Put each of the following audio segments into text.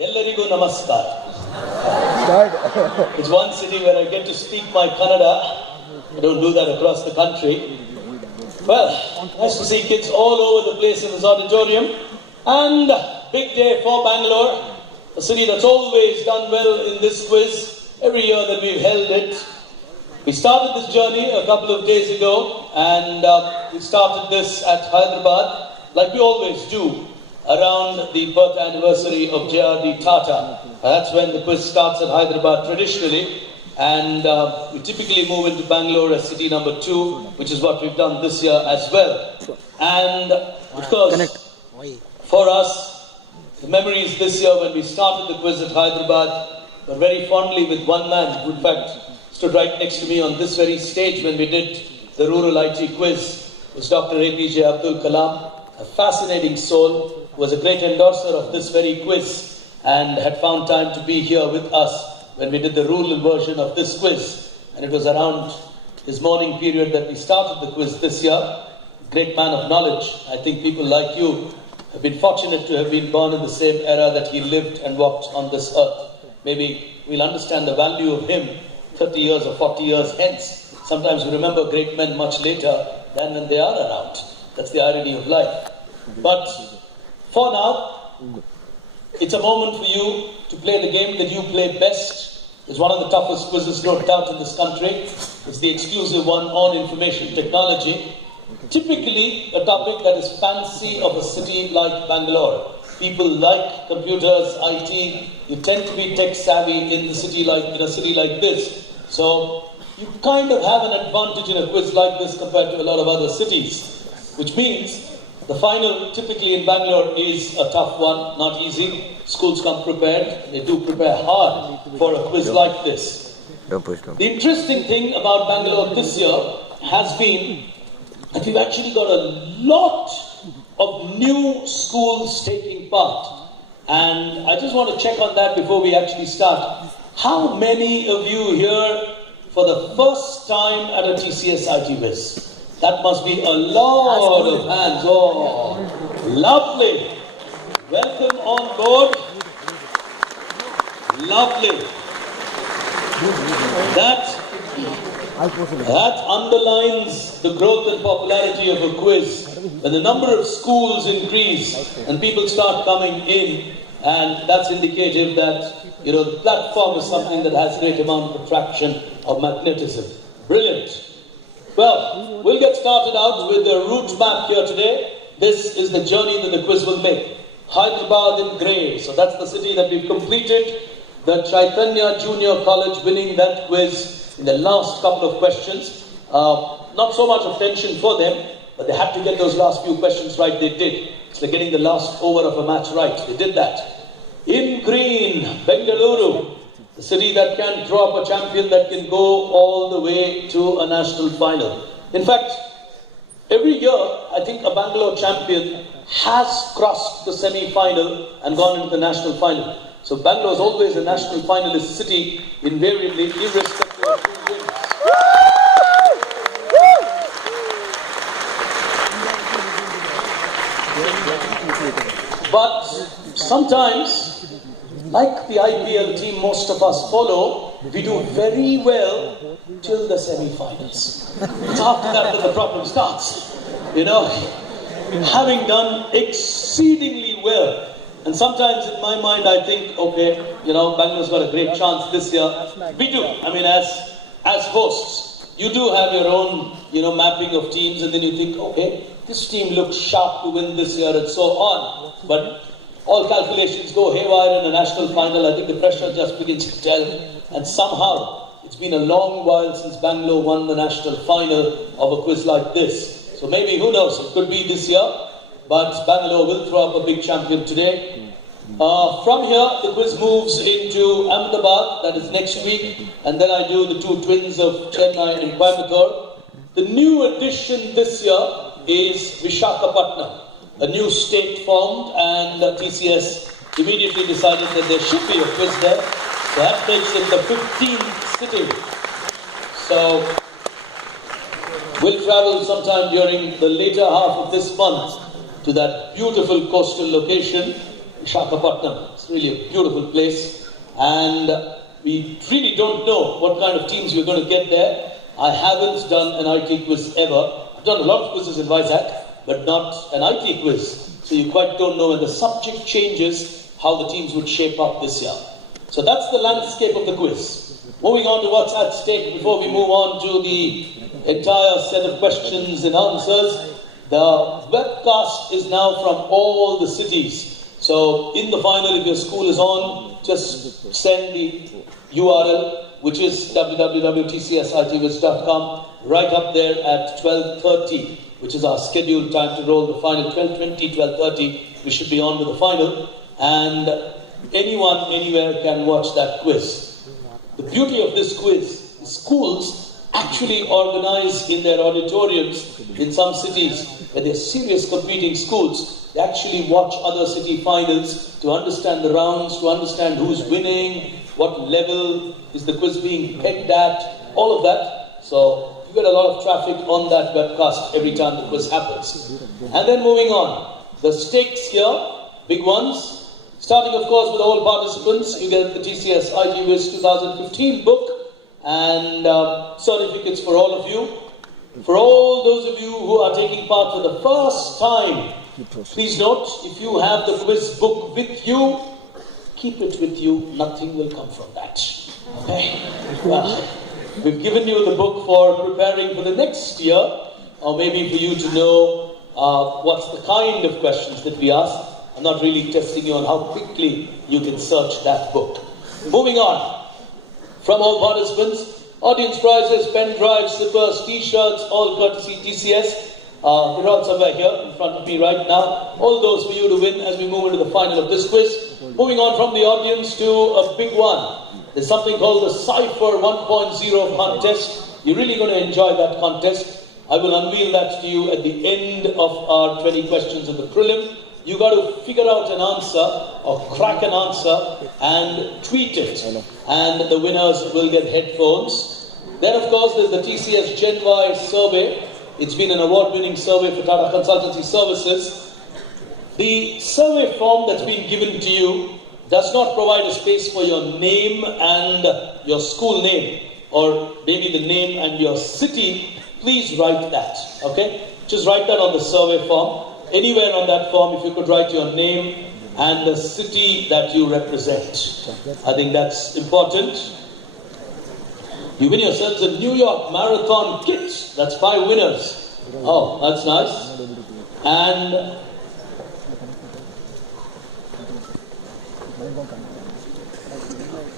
Ellarigu namaskar. It's one city where I get to speak my Kannada. I don't do that across the country. Well, nice to see kids all over the place in this auditorium. And big day for Bangalore, a city that's always done well in this quiz every year that we've held it. We started this journey a couple of days ago, and we started this at Hyderabad, like we always do, around the birth anniversary of J.R.D. Tata. That's when the quiz starts at Hyderabad traditionally, and we typically move into Bangalore as city number 2, which is what we've done this year as well. And because for us, the memories this year when we started the quiz at Hyderabad were very fondly with one man who in fact stood right next to me on this very stage when we did the rural IT quiz. It was Dr. APJ Abdul Kalam, a fascinating soul, who was a great endorser of this very quiz and had found time to be here with us when we did the rural version of this quiz. And it was around his morning period that we started the quiz this year. Great man of knowledge. I think people like you have been fortunate to have been born in the same era that he lived and walked on this earth. Maybe we'll understand the value of him 30 years or 40 years hence. Sometimes we remember great men much later than when they are around. That's the irony of life. But for now, it's a moment for you to play the game that you play best. It's one of the toughest quizzes, no doubt, in this country. It's the exclusive one on information technology. Typically, a topic that is fancy of a city like Bangalore. People like computers, IT. You tend to be tech savvy in a city like this. So you kind of have an advantage in a quiz like this compared to a lot of other cities, which means the final typically in Bangalore is a tough one, not easy. Schools come prepared. They do prepare hard for a quiz like this. The interesting thing about Bangalore this year has been that we've actually got a lot of new schools taking part. And I just want to check on that before we actually start. How many of you here for the first time at a TCS IT Wiz? That must be a lot of hands. Oh, lovely. Welcome on board. Lovely. That underlines the growth and popularity of a quiz. When the number of schools increase and people start coming in, and that's indicative that the platform is something that has a great amount of attraction, of magnetism. Brilliant. Well, we'll get started out with the route map here today. This is the journey that the quiz will make. Hyderabad in grey. So that's the city that we've completed. The Chaitanya Junior College winning that quiz in the last couple of questions. Not so much of tension for them, but they had to get those last few questions right. They did. It's like getting the last over of a match right. They did that. In green, Bengaluru. The city that can throw up a champion that can go all the way to a national final. In fact, every year, I think a Bangalore champion has crossed the semi-final and gone into the national final. So Bangalore is always a national finalist city, invariably, irrespective of who wins. But sometimes, like the IPL team most of us follow, we do very well till the semi-finals. It's after that the problem starts. Having done exceedingly well. And sometimes in my mind I think, okay, Bangalore's got a great chance this year. We do. I mean, as hosts, you do have your own, mapping of teams, and then you think, okay, this team looks sharp to win this year and so on. But all calculations go haywire in a national final. I think the pressure just begins to tell. And somehow, it's been a long while since Bangalore won the national final of a quiz like this. So maybe, who knows, it could be this year. But Bangalore will throw up a big champion today. From here, the quiz moves into Ahmedabad, that is next week. And then I do the two twins of Chennai and Coimbatore. The new addition this year is Visakhapatnam. A new state formed, and TCS immediately decided that there should be a quiz there. So that makes it the 15th city. So we'll travel sometime during the later half of this month to that beautiful coastal location, Visakhapatnam. It's really a beautiful place. And we really don't know what kind of teams we're going to get there. I haven't done an IT quiz ever. I've done a lot of quizzes in Vizag, but not an IT quiz. So you quite don't know when the subject changes how the teams would shape up this year. So that's the landscape of the quiz. Moving on to what's at stake before we move on to the entire set of questions and answers. The webcast is now from all the cities. So in the final, if your school is on, just send the URL, which is www.tcsitwiz.com, right up there at 12:30, which is our scheduled time to roll the final. 12:20, 12:30, we should be on to the final. And anyone, anywhere can watch that quiz. The beauty of this quiz, schools actually organize in their auditoriums in some cities where they're serious competing schools. They actually watch other city finals to understand the rounds, to understand who's winning, what level is the quiz being pegged at, all of that. So you get a lot of traffic on that webcast every time the quiz happens. And then moving on, the stakes here, big ones. Starting, of course, with all participants, you get the TCS IT Wiz 2015 book and certificates for all of you. For all those of you who are taking part for the first time, please note, if you have the quiz book with you, keep it with you. Nothing will come from that. Okay? Well, we've given you the book for preparing for the next year, or maybe for you to know what's the kind of questions that we ask. I'm not really testing you on how quickly you can search that book. Moving on. From all participants, audience prizes, pen drives, slippers, t-shirts, all courtesy TCS. They're all somewhere here in front of me right now. All those for you to win as we move into the final of this quiz. Moving on from the audience to a big one. There's something called the Cypher 1.0 contest. You're really going to enjoy that contest. I will unveil that to you at the end of our 20 questions of the prelim. You got to figure out an answer or crack an answer and tweet it. And the winners will get headphones. Then, of course, there's the TCS Gen Y survey. It's been an award-winning survey for Tata Consultancy Services. The survey form that's been given to you does not provide a space for your name and your school name, or maybe the name and your city. Please write that, okay? Just write that on the survey form. Anywhere on that form, if you could write your name and the city that you represent. I think that's important. You win yourselves a New York Marathon kit. That's 5 winners. Oh, that's nice. And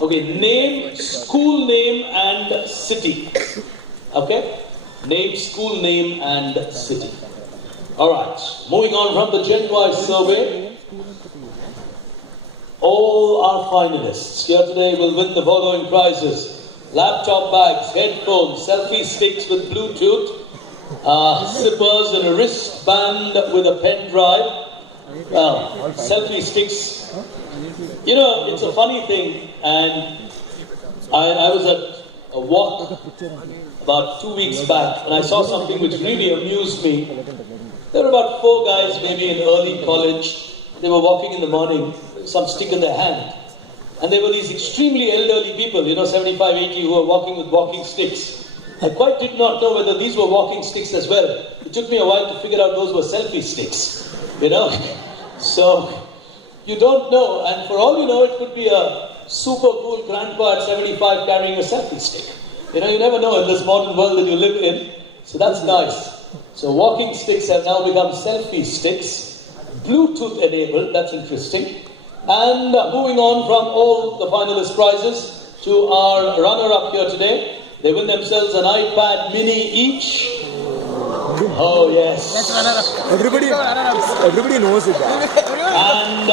okay, name, school name and city. Okay? Name, school name and city. Alright, moving on from the Gen Y survey. All our finalists here today will win the following prizes. Laptop bags, headphones, selfie sticks with Bluetooth, zippers and a wristband with a pen drive. Selfie sticks. You know, it's a funny thing, and I was at a walk about 2 weeks back, and I saw something which really amused me. There were about 4 guys, maybe in early college. They were walking in the morning, some stick in their hand. And there were these extremely elderly people, 75, 80, who were walking with walking sticks. I quite did not know whether these were walking sticks as well. It took me a while to figure out those were selfie sticks, So, you don't know, and for all you know, it could be a super cool grandpa at 75 carrying a selfie stick. You never know in this modern world that you live in. So that's nice. So walking sticks have now become selfie sticks, Bluetooth enabled, that's interesting. And moving on from all the finalist prizes to our runner-up here today. They win themselves an iPad mini each. Oh yes. That's runner-up. Everybody knows it. And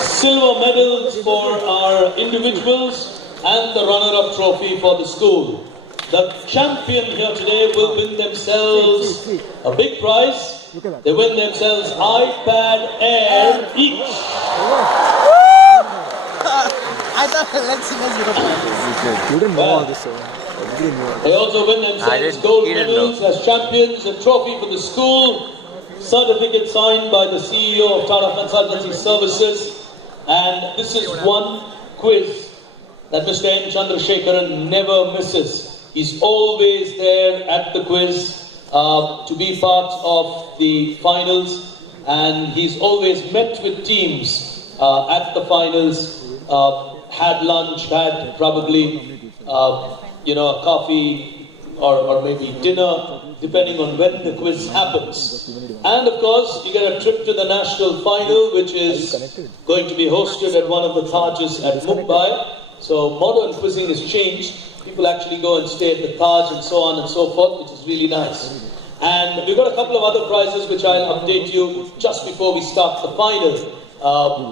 silver medals for our individuals and the runner-up trophy for the school. The champion here today will win themselves a big prize. They win themselves iPad Air each. I thought let's You didn't know all this. They also win themselves gold medals as champions, a trophy for the school, certificate signed by the CEO of Tata Consultancy Services, And this is one quiz that Mr. N. Chandrasekharan never misses. He's always there at the quiz to be part of the finals, and he's always met with teams at the finals, had lunch, had probably a coffee or maybe dinner, depending on when the quiz happens. And of course, you get a trip to the national final, which is going to be hosted at one of the Tajes at Mumbai. So modern quizzing has changed. People actually go and stay at the Taj and so on and so forth, which is really nice. And we've got a couple of other prizes which I'll update you just before we start the final,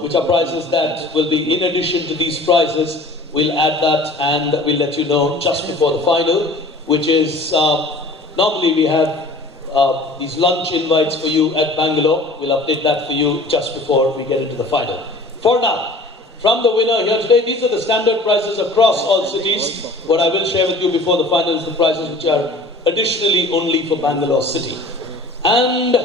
which are prizes that will be in addition to these prizes. We'll add that and we'll let you know just before the final, which is, normally we have these lunch invites for you at Bangalore. We'll update that for you just before we get into the final. For now, from the winner here today, these are the standard prizes across all cities. What I will share with you before the final is the prizes which are additionally only for Bangalore city. And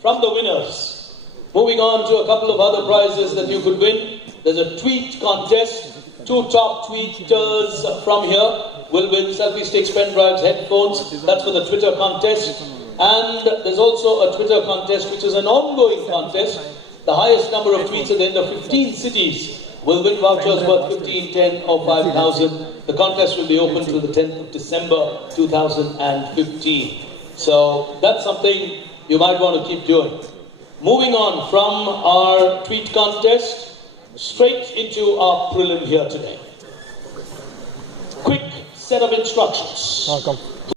from the winners, moving on to a couple of other prizes that you could win. There's a tweet contest. 2 top tweeters from here will win selfie sticks, pen drives, headphones. That's for the Twitter contest. And there's also a Twitter contest, which is an ongoing contest. The highest number of tweets at the end of 15 cities will win vouchers worth 15, 10 or 5,000. The contest will be open till the 10th of December 2015. So that's something you might want to keep doing. Moving on from our tweet contest, straight into our prelim here today. Quick set of instructions. Come.